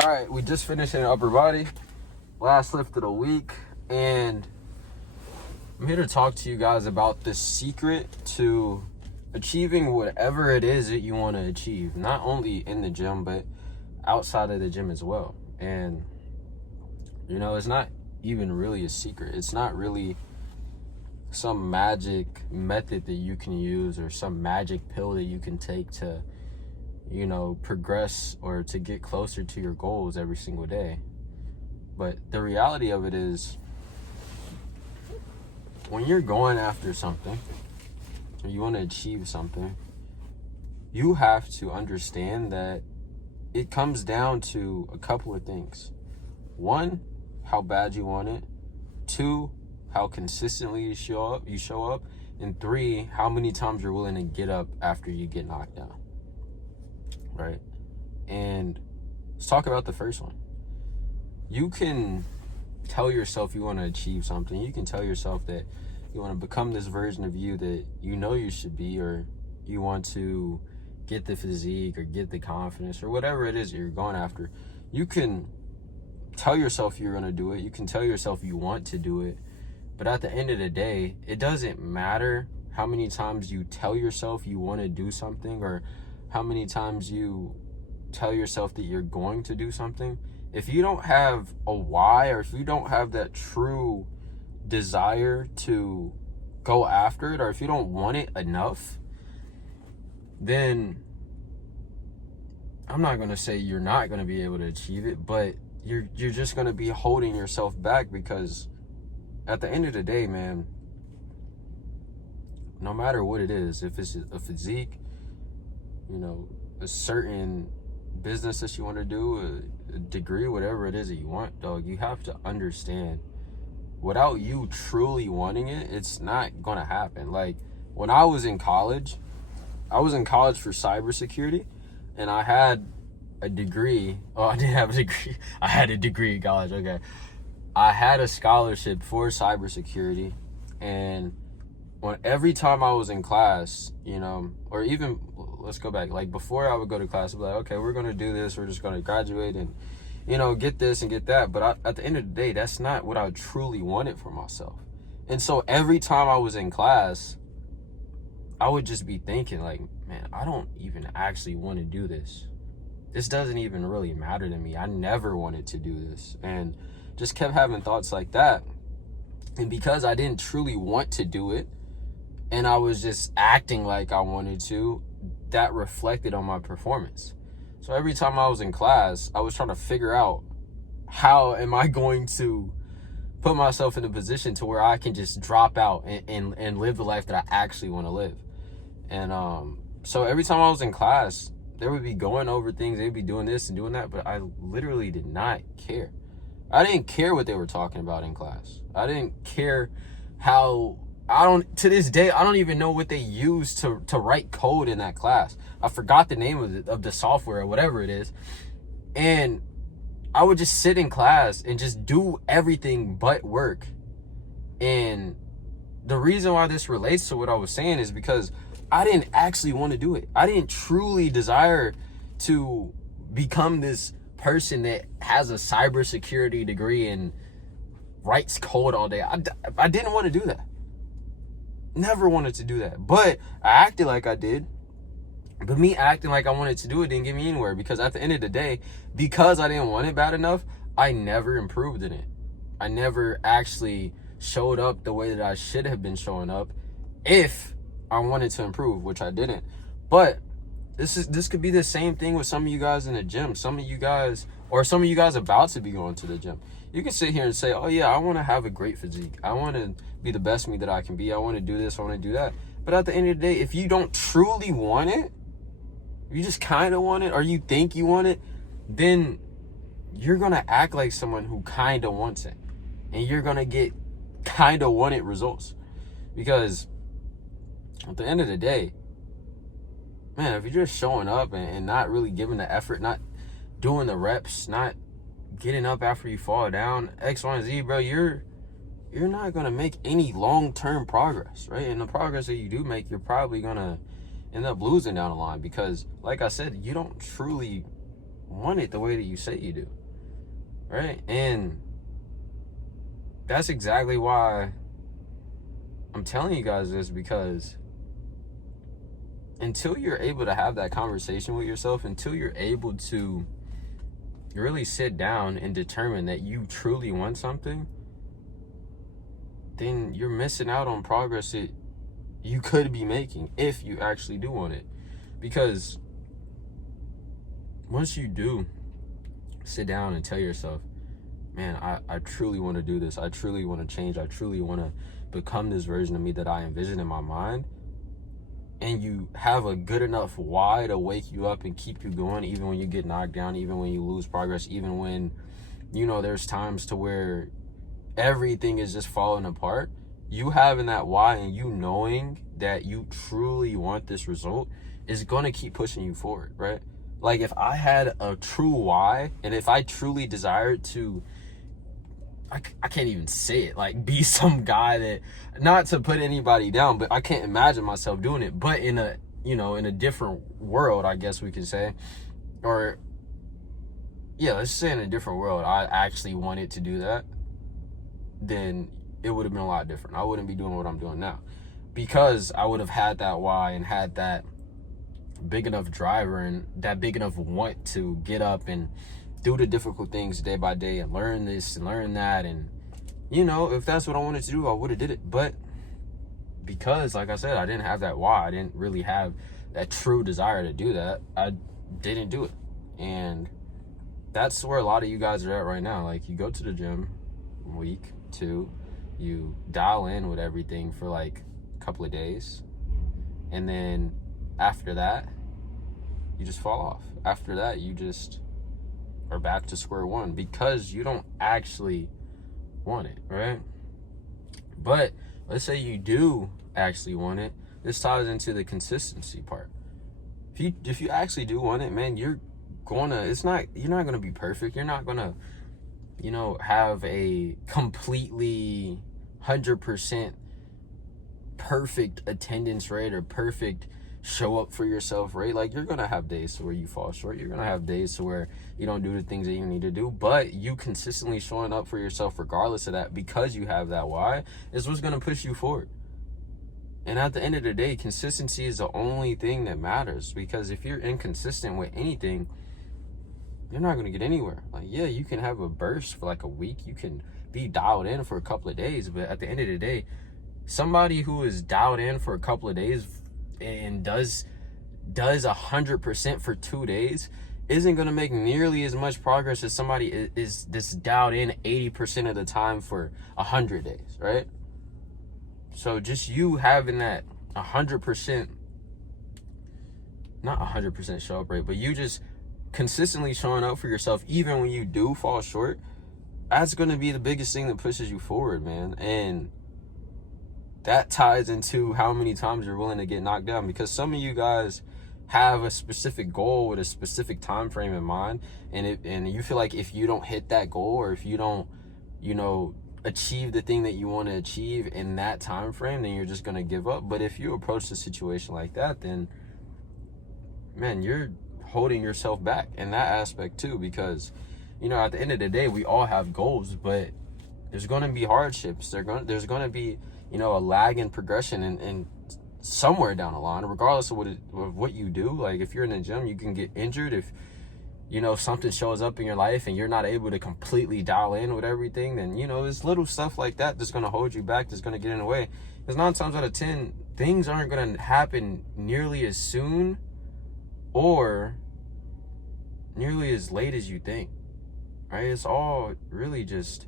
All right, we just finished in upper body, last lift of the week, and I'm here to talk to you guys about the secret to achieving whatever it is that you want to achieve, not only in the gym, but outside of the gym as well. And, it's not even really a secret. It's not really some magic method that you can use or some magic pill that you can take to progress or to get closer to your goals every single day. But the reality of it is, when you're going after something or you want to achieve something, you have to understand that it comes down to a couple of things. One, how bad you want it. Two, how consistently you show up. And three, how many times you're willing to get up after you get knocked down. Right? And let's talk about the first one. You can tell yourself you want to achieve something. You can tell yourself that you want to become this version of you that you should be, or you want to get the physique or get the confidence or whatever it is that you're going after. You can tell yourself you're going to do it. You can tell yourself you want to do it. But at the end of the day, it doesn't matter how many times you tell yourself you want to do something or how many times you tell yourself that you're going to do something. If you don't have a why, or if you don't have that true desire to go after it, or if you don't want it enough, then I'm not going to say you're not going to be able to achieve it, but you're just going to be holding yourself back, because at the end of the day, man, no matter what it is, if it's a physique, a certain business that you want to do, a degree, whatever it is that you want, dog, you have to understand, without you truly wanting it, it's not going to happen. Like, when I was in college for cybersecurity, and I had a degree. Oh, I didn't have a degree. I had a degree in college. Okay. I had a scholarship for cybersecurity, and every time I was in class, or even, let's go back, like before I would go to class, I'd be like, okay, we're going to do this. We're just going to graduate and, get this and get that. But at the end of the day, that's not what I truly wanted for myself. And so every time I was in class, I would just be thinking like, man, I don't even actually want to do this. This doesn't even really matter to me. I never wanted to do this. And just kept having thoughts like that. And because I didn't truly want to do it, and I was just acting like I wanted to, that reflected on my performance. So every time I was in class, I was trying to figure out, how am I going to put myself in a position to where I can just drop out and live the life that I actually want to live. And so every time I was in class, they would be going over things, they'd be doing this and doing that, but I literally did not care. I didn't care what they were talking about in class. I didn't care to this day, I don't even know what they use to write code in that class. I forgot the name of the software or whatever it is. And I would just sit in class and just do everything but work. And the reason why this relates to what I was saying is because I didn't actually want to do it. I didn't truly desire to become this person that has a cybersecurity degree and writes code all day. I didn't want to do that. Never wanted to do that. But I acted like I did. But me acting like I wanted to do it didn't get me anywhere, because at the end of the day, because I didn't want it bad enough, I never improved in it. I never actually showed up the way that I should have been showing up if I wanted to improve, which I didn't. But this could be the same thing with some of you guys in the gym. Some of you guys about to be going to the gym. You can sit here and say, oh yeah, I want to have a great physique. I want to be the best me that I can be. I want to do this. I want to do that. But at the end of the day, if you don't truly want it, you just kind of want it, or you think you want it, then you're going to act like someone who kind of wants it. And you're going to get kind of wanted results. Because at the end of the day, man, if you're just showing up and not really giving the effort, not doing the reps, not getting up after you fall down, X, Y, and Z, bro, you're not going to make any long-term progress, right? And the progress that you do make, you're probably going to end up losing down the line, because like I said, you don't truly want it the way that you say you do, right? And that's exactly why I'm telling you guys this, because until you're able to have that conversation with yourself, until you're able to really sit down and determine that you truly want something, then you're missing out on progress that you could be making if you actually do want it. Because once you do sit down and tell yourself, man, I truly want to do this, I truly want to change, I truly want to become this version of me that I envision in my mind, and you have a good enough why to wake you up and keep you going, even when you get knocked down, even when you lose progress, even when, you know, there's times to where everything is just falling apart, you having that why and you knowing that you truly want this result is going to keep pushing you forward, right? Like, if I had a true why, and if I truly desired to, I can't even say it, like, be some guy that, not to put anybody down, but I can't imagine myself doing it, but in a, you know, in a different world, I guess we could say, or, yeah, let's say in a different world, I actually wanted to do that, then it would have been a lot different. I wouldn't be doing what I'm doing now, because I would have had that why and had that big enough driver and that big enough want to get up and do the difficult things day by day and learn this and learn that. And, you know, if that's what I wanted to do, I would have did it. But because, like I said, I didn't have that why, I didn't really have that true desire to do that, I didn't do it. And that's where a lot of you guys are at right now. Like, you go to the gym week 2, you dial in with everything for like a couple of days, and then after that you just fall off. After that you just are back to square one, because you don't actually want it, right? But let's say you do actually want it. This ties into the consistency part. If you actually do want it, man, you're not gonna be perfect. You're not gonna, you know, have a completely 100% perfect attendance rate or perfect show up for yourself rate. Like, you're gonna have days to where you fall short. You're gonna have days to where you don't do the things that you need to do, but you consistently showing up for yourself regardless of that, because you have that why, is what's gonna push you forward. And at the end of the day, consistency is the only thing that matters, because if you're inconsistent with anything, you're not going to get anywhere. Like, yeah, you can have a burst for like a week, you can be dialed in for a couple of days, but at the end of the day, somebody who is dialed in for a couple of days and does 100% for 2 days isn't going to make nearly as much progress as somebody is this dialed in 80% of the time for 100 days, right? So just you having that 100%, not 100% show up rate, but you just consistently showing up for yourself even when you do fall short, that's going to be the biggest thing that pushes you forward, man. And that ties into how many times you're willing to get knocked down, because some of you guys have a specific goal with a specific time frame in mind, and you feel like if you don't hit that goal, or if you don't, you know, achieve the thing that you want to achieve in that time frame, then you're just going to give up. But if you approach the situation like that, then, man, you're holding yourself back in that aspect too, because, you know, at the end of the day, we all have goals, but there's going to be hardships. There's going to be, you know, a lag in progression and somewhere down the line, regardless of what you do. Like, if you're in the gym, you can get injured. If, you know, something shows up in your life and you're not able to completely dial in with everything, then, you know, there's little stuff like that that's going to hold you back, that's going to get in the way. Because 9 times out of 10, things aren't going to happen nearly as soon or nearly as late as you think, right? It's all really just,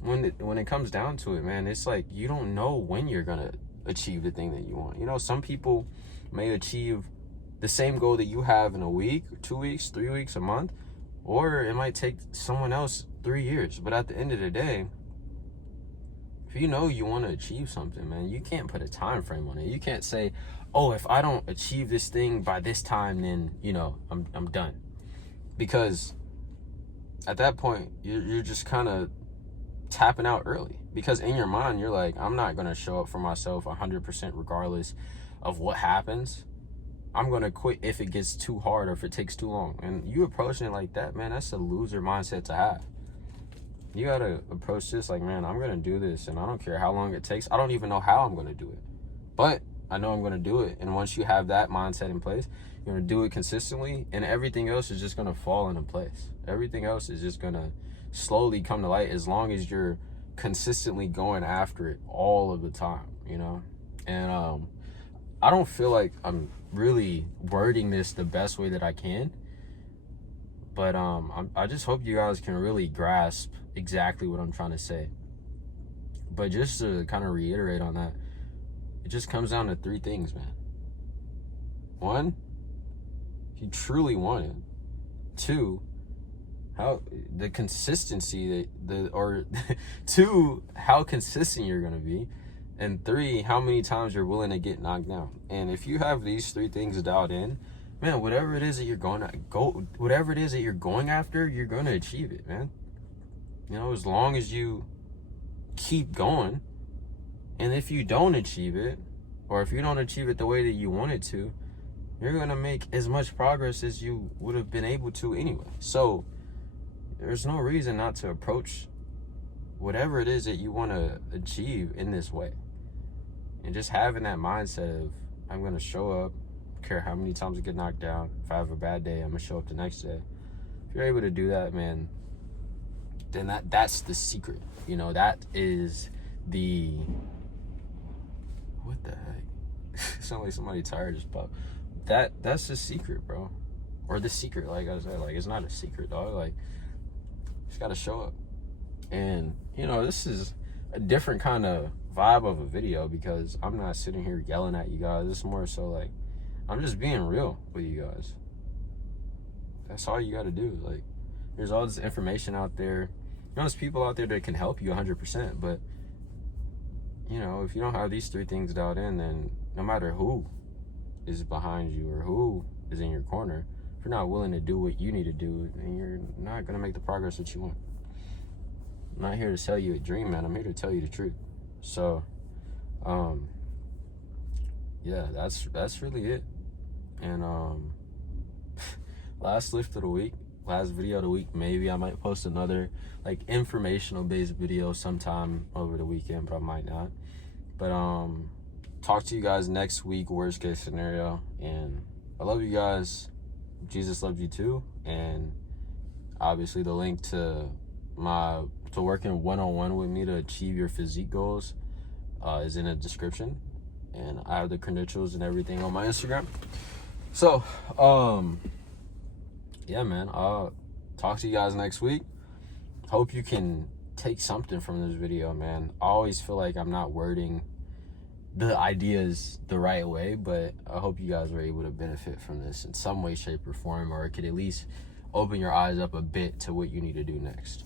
when it comes down to it, man, it's like you don't know when you're going to achieve the thing that you want. You know, some people may achieve the same goal that you have in a week, 2 weeks, 3 weeks, a month, or it might take someone else 3 years. But at the end of the day, if you know you want to achieve something, man, you can't put a time frame on it. You can't say, oh, if I don't achieve this thing by this time, then, you know, I'm done. Because at that point, you're just kind of tapping out early, because in your mind, you're like, I'm not going to show up for myself 100% regardless of what happens. I'm going to quit if it gets too hard or if it takes too long. And you approaching it like that, man, that's a loser mindset to have. You got to approach this like, man, I'm going to do this, and I don't care how long it takes. I don't even know how I'm going to do it, but I know I'm going to do it. And once you have that mindset in place, you're going to do it consistently, and everything else is just going to fall into place. Everything else is just going to slowly come to light as long as you're consistently going after it all of the time, you know? And I don't feel like I'm really wording this the best way that I can, but I just hope you guys can really grasp exactly what I'm trying to say. But just to kind of reiterate on that, it just comes down to 3 things, man. 1, if you truly want it. 2, how the consistency or 2, how consistent you're gonna be. And 3, how many times you're willing to get knocked down. And if you have these 3 things dialed in, man, whatever it is that you're going after, you're gonna achieve it, man. You know, as long as you keep going. And if you don't achieve it, or if you don't achieve it the way that you want it to, you're gonna make as much progress as you would have been able to anyway. So there's no reason not to approach whatever it is that you want to achieve in this way. And just having that mindset of, I'm going to show up, care how many times I get knocked down. If I have a bad day, I'm going to show up the next day. If you're able to do that, man, then that's the secret. You know, that is the... What the heck? Sound like somebody tired just popped. That's the secret, bro. Or the secret, like I said. Like, it's not a secret, dog. Like, you just got to show up. And, you know, this is a different kind of vibe of a video because I'm not sitting here yelling at you guys. It's more so like, I'm just being real with you guys. That's all you got to do. Like, there's all this information out there. You know, there's people out there that can help you 100%. But, you know, if you don't have these 3 things dialed in, then no matter who is behind you or who is in your corner, if you're not willing to do what you need to do, then you're not going to make the progress that you want. I'm not here to sell you a dream, man. I'm here to tell you the truth. So, yeah, that's really it. And last lift of the week, last video of the week, maybe I might post another like informational based video sometime over the weekend, but I might not. But talk to you guys next week, worst case scenario. And I love you guys. Jesus loves you too. And obviously the link to working one-on-one with me to achieve your physique goals is in the description, and I have the credentials and everything on my Instagram. So yeah, man, I'll talk to you guys next week. Hope you can take something from this video, man. I always feel like I'm not wording the ideas the right way, but I hope you guys were able to benefit from this in some way, shape, or form, or it could at least open your eyes up a bit to what you need to do next.